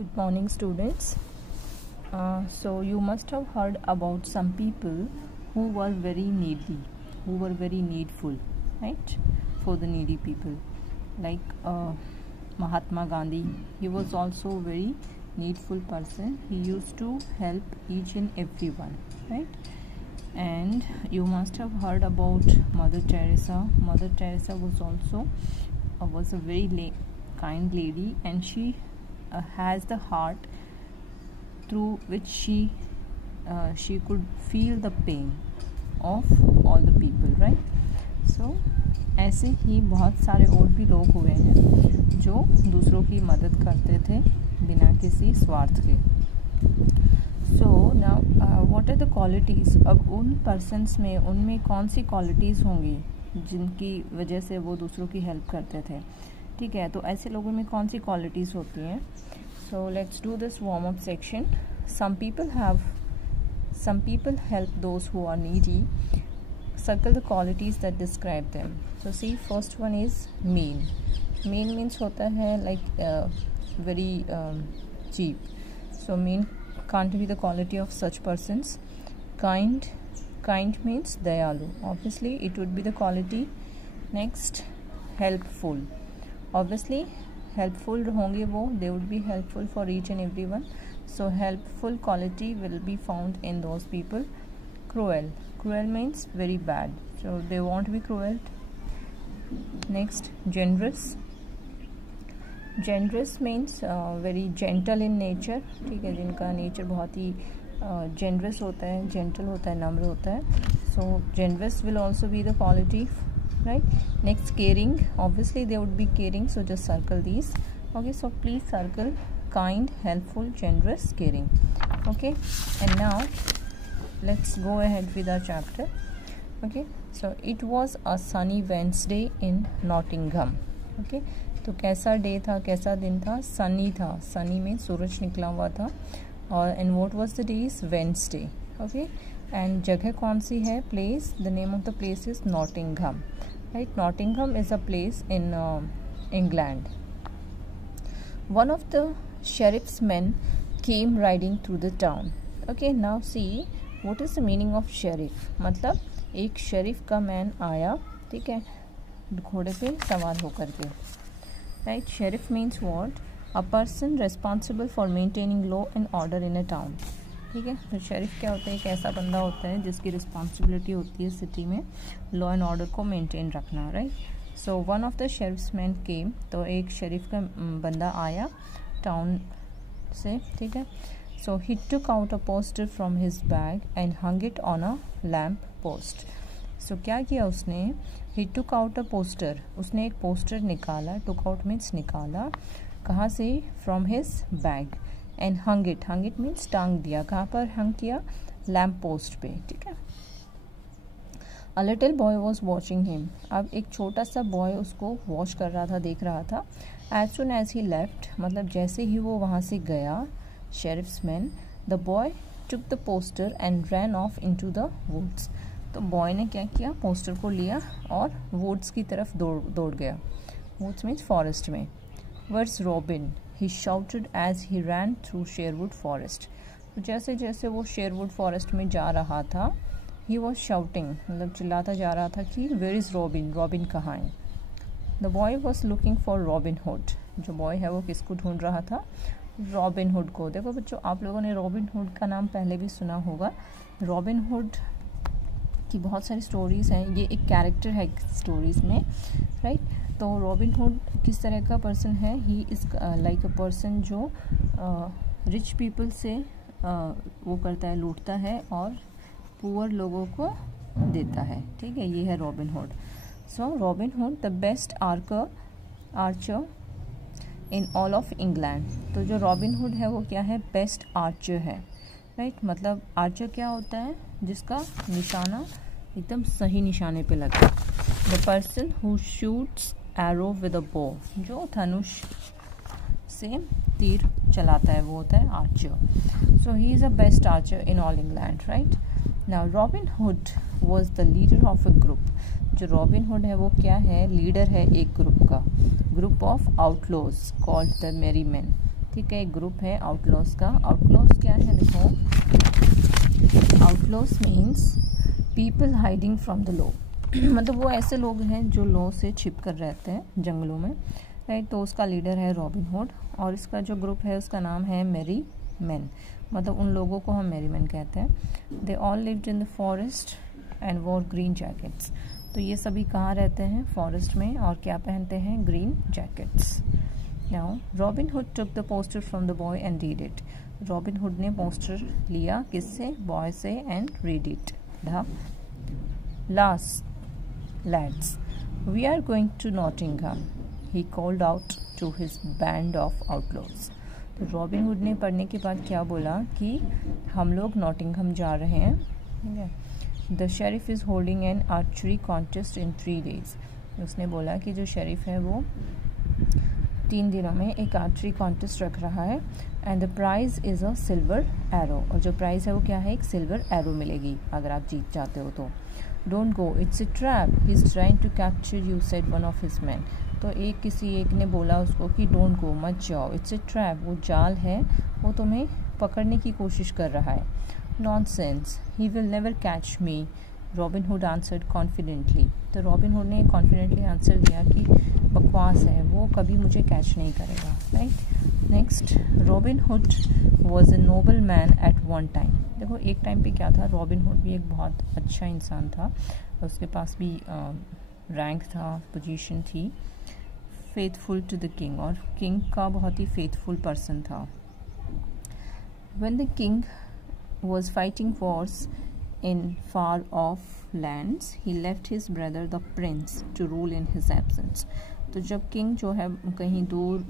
Good morning, students. So you must have heard about some people who were very needy, who were very needful, right? For the needy people, like Mahatma Gandhi. He was also a very needful person. He used to help each and everyone, right? And you must have heard about Mother Teresa. Mother Teresa was also was a very kind lady, and she has the heart through which she could feel the pain of all the people, right? So ऐसे ही बहुत सारे और भी लोग हुए हैं जो दूसरों की मदद करते थे बिना किसी स्वार्थ के. So now what are the qualities. अब उन पर्सन्स में उनमें कौन सी क्वालिटीज़ होंगी जिनकी वजह से वो दूसरों की हेल्प करते थे. ठीक है, तो ऐसे लोगों में कौन सी क्वालिटीज़ होती हैं. So let's do this warm up section. Some people help those who are needy. Circle the qualities that describe them. So see, first one is mean. Mean means होता है like very cheap. So mean can't be the quality of such persons. Kind means dayalu. Obviously it would be the quality. Next, helpful. Obviously helpful होंगे वो, they would be helpful for each and everyone. So helpful quality will be found in those people. Cruel means very bad, so they won't be cruel. Next, generous means very gentle in nature. ठीक है, जिनका nature बहुत ही generous होता है, gentle होता है, नम्र होता है. So generous will also be the quality, right? Next, caring. Obviously they would be caring, so just circle these. Okay, so please circle kind, helpful, generous, caring. Okay, and now let's go ahead with our chapter. Okay, so it was a sunny Wednesday in Nottingham. Okay, तो कैसा day था, कैसा दिन था. सनी था. सनी में सूरज निकला हुआ था. और and what was the day is Wednesday. Okay, and जगह कौन सी है, place, the name of the place is Nottingham, right. Nottingham is a place in England. One of the sheriff's men came riding through the town. Okay, now see what is the meaning of sheriff. मतलब एक शरीफ का man आया, ठीक है, घोड़े पे सवार होकर के, right. Sheriff means what, a person responsible for maintaining law and order in a town. ठीक है, तो शेरिफ क्या होता है, एक ऐसा बंदा होता है जिसकी रिस्पॉन्सिबिलिटी होती है सिटी में लॉ एंड ऑर्डर को मेंटेन रखना, right. So one of the sheriff's man came, तो एक शेरिफ का बंदा आया टाउन से, ठीक है. So he took out a poster from his bag and hung it on a lamp post. So क्या किया उसने, ही टुक आउट अ पोस्टर, उसने एक पोस्टर निकाला. टुक आउट मीन्स निकाला. कहाँ से, from his bag. And hung it means टांग दिया. कहाँ पर हंग किया, लैम्प पोस्ट पे, ठीक है. A little boy was watching him. अब एक छोटा सा बॉय उसको वॉच कर रहा था, देख रहा था. As soon as he left, मतलब जैसे ही वो वहाँ से गया, sheriff's man, the boy took the poster and ran off into the woods. तो बॉय ने क्या किया, पोस्टर को लिया और वुड्स की तरफ दौड़ गया. वुड्स मीन्स फॉरेस्ट में. Where's Robin? He shouted as he ran through Sherwood Forest. तो जैसे जैसे वो शेरवुड फॉरेस्ट में जा रहा था, ही वॉज शाउटिंग, मतलब चिल्लाता जा रहा था कि वेयर इज़ रॉबिन, रॉबिन कहाँ है. The boy was looking for robin hood. जो बॉय है वो किसको ढूंढ रहा था, रॉबिन हुड को. देखो बच्चों, आप लोगों ने रॉबिन हुड का नाम पहले भी सुना होगा. रॉबिन हुड की बहुत सारी स्टोरीज़ हैं, ये एक कैरेक्टर है स्टोरीज़ में, राइट. तो रॉबिन हुड किस तरह का पर्सन है, he is like a person जो रिच पीपल से वो करता है, लूटता है और पुअर लोगों को देता है, ठीक है. ये है robin hood. So robin hood the best Archer in all of England. तो जो रॉबिन हुड है वो क्या है, बेस्ट आर्चर है, राइट. मतलब आर्चर क्या होता है, जिसका निशाना एकदम सही निशाने पे लगे. The person who shoots arrow with a बो, जो धनुष से तीर चलाता है वो होता है Archer. So he is a best Archer in all England, right. Now Robin Hood was the leader of a group. जो रॉबिन हुड है वो क्या है, लीडर है एक ग्रुप का, group of outlaws called the मेरी मैन. ठीक है, एक ग्रुप है आउटलॉज का। आउटलॉज क्या है, देखो, outlaws means people hiding from the law. मतलब वो ऐसे लोग हैं जो लॉ से छिप कर रहते हैं जंगलों में, राइट। तो उसका लीडर है रॉबिन हुड, और इसका जो ग्रुप है उसका नाम है मेरी मैन, मतलब उन लोगों को हम मेरी मैन कहते हैं। They all lived in the forest and war green jackets. तो ये सभी कहाँ रहते हैं, फॉरेस्ट में, और क्या पहनते हैं, green jackets. Now robin hood took the poster from the boy and read it. Robin hood ने पोस्टर लिया किससे, बॉय से, and read it. The last lads, we are going to Nottingham, he called out to his band of outlaws. तो robin hood ने पढ़ने के बाद क्या बोला कि हम लोग नॉटिंघम जा रहे हैं, ठीक है। The sheriff is holding N archery contest in 3 days। उसने बोला कि जो शेरिफ है वो 3 दिनों में एक आर्चरी कॉन्टेस्ट रख रहा है, and the prize is a silver arrow. और जो प्राइज़ है वो क्या है, एक सिल्वर एरो मिलेगी अगर आप जीत जाते हो तो। Don't go, it's a trap, he is trying to capture you, said one of his man. तो किसी एक ने बोला उसको कि डोंट गो, मत जाओ, इट्स अ ट्रैप, वो जाल है, वो तुम्हें पकड़ने की कोशिश कर रहा है। Nonsense, he will never catch me, robin hood answered confidently. तो रॉबिन हुड ने कॉन्फिडेंटली आंसर दिया कि बकवास है, वो कभी मुझे कैच नहीं करेगा, right. Next, robin hood was a noble man eight one time. देखो एक टाइम पे क्या था, रॉबिन हुड भी एक बहुत अच्छा इंसान था, उसके पास भी रैंक था, पोजीशन थी। फेथफुल टू द किंग, और किंग का बहुत ही फेथफुल पर्सन था। When the king was fighting Wars in far off lands, he left his brother the prince to rule in his absence. तो जब किंग जो है कहीं दूर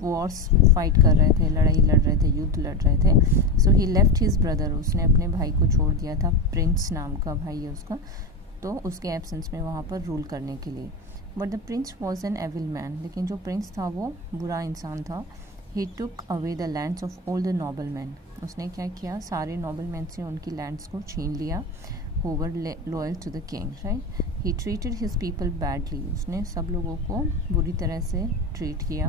वॉर्स फाइट कर रहे थे, लड़ाई लड़ रहे थे, युद्ध लड़ रहे थे, सो ही लेफ्ट हिज ब्रदर, उसने अपने भाई को छोड़ दिया था, प्रिंस नाम का भाई है उसका, तो उसके एब्सेंस में वहाँ पर रूल करने के लिए। But the prince was an evil man, लेकिन जो प्रिंस था वो बुरा इंसान था। He took away the lands of all the noble man, उसने क्या किया, सारे नोबल मैन से उनकी लैंड्स को छीन लिया। Who were loyal to the king, right. He treated his people badly, उसने सब लोगों को बुरी तरह से ट्रीट किया।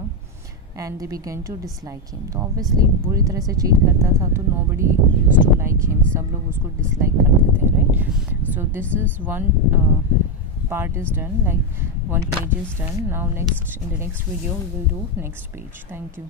And they began to dislike him, तो ऑब्वियसली बुरी तरह से ट्रीट करता था तो nobody used to like him, सब लोग उसको डिसलाइक करते थे, right. So this is one part is done, like 1 page is done. Now next, in the next video we will do next page. Thank you.